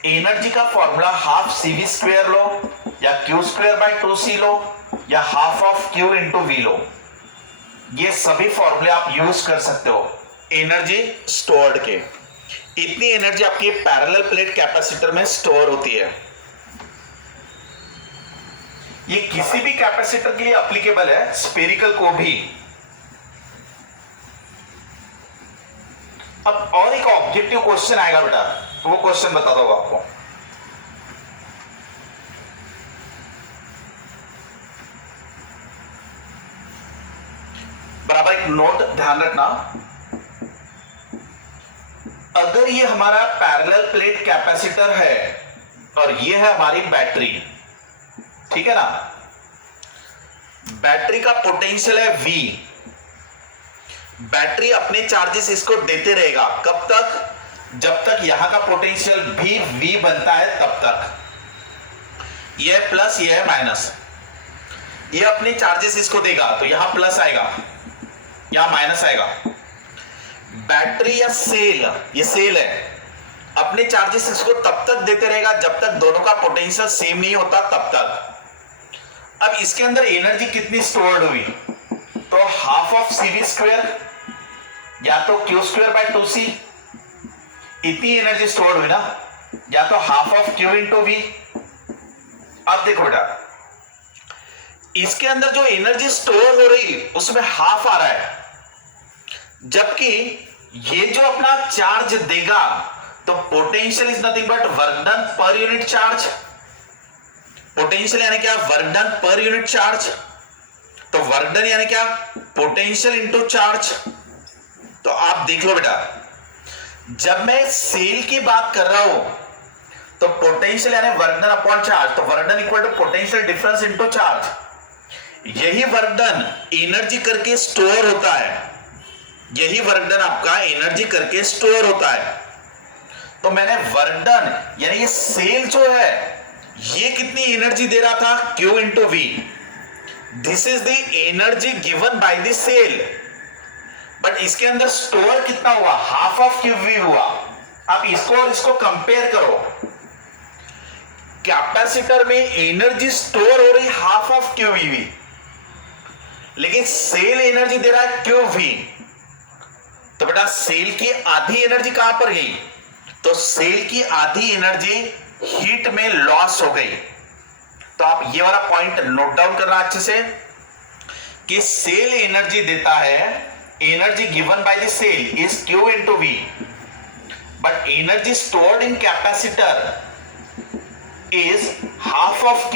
एनर्जी का फॉर्मूला हाफ cv स्क्वायर लो, या q स्क्वायर बाय 2c लो, या half of q into v लो। ये सभी फॉर्मूले आप यूज कर सकते हो एनर्जी स्टोर्ड के। इतनी एनर्जी आपकी पैरेलल प्लेट कैपेसिटर में स्टोर होती है। ये किसी भी कैपेसिटर के लिए एप्लीकेबल है, स्फेरिकल को भी। अब और एक ऑब्जेक्टिव क्वेश्चन आएगा बेटा, वो क्वेश्चन बताता हूं आपको। बराबर एक नोट ध्यान रखना, अगर ये हमारा पैरेलल प्लेट कैपेसिटर है और ये है हमारी बैटरी, ठीक है ना? बैटरी का पोटेंशियल है V। बैटरी अपने चार्जेस इसको देते रहेगा, कब तक? जब तक यहां का पोटेंशियल भी V बनता है तब तक। ये है प्लस, ये है माइनस। ये अपने चार्जेस इसको देगा, तो यहां प्लस आएगा, यहां माइनस आएगा। बैटरी या सेल, ये सेल है, अपने चार्जेस इसको तब तक देते रहेगा जब तक दोनों का पोटेंशियल सेम नहीं होता, तब तक। अब इसके अंदर एनर्जी कितनी स्टोर्ड हुई? तो हाफ ऑफ cv स्क्वायर या तो q स्क्वायर बाय 2c, इतनी एनर्जी स्टोर्ड हुई ना, या तो half of q into v। अब देखो बेटा, इसके अंदर जो एनर्जी स्टोर हो रही उसमें हाफ आ रहा है, जबकि ये जो अपना चार्ज देगा तो potential is nothing but work done per unit charge. Potential यानी क्या? Work done per unit charge. तो वर्क डन यानी क्या? Potential into charge. तो आप देख लो बेटा, जब मैं सेल की बात कर रहा हूं तो तो पोटेंशियल यानी वर्क डन अपॉन चार्ज, तो work done equal to potential difference into charge. यही वर्क डन एनर्जी करके स्टोर होता है, यही वर्क डन आपका एनर्जी करके स्टोर होता है। तो मैंने वर्क डन यानी ये सेल जो है ये कितनी एनर्जी दे रहा था, Q into V. This is the energy given by the cell, but इसके अंदर स्टोर कितना हुआ, हाफ ऑफ क्यू वी हुआ। अब इसको और इसको कंपेयर करो, कैपेसिटर में एनर्जी स्टोर हो रही हाफ ऑफ क्यू वी, लेकिन सेल एनर्जी दे रहा है क्यू वी। तो बेटा सेल की आधी एनर्जी कहां पर गई, तो सेल की आधी एनर्जी हीट में लॉस हो गई। तो आप ये वाला पॉइंट नोट डाउन करना अच्छे से कि सेल एनर्जी देता है, energy given by the cell is Q into V, but energy stored in capacitor is half of Q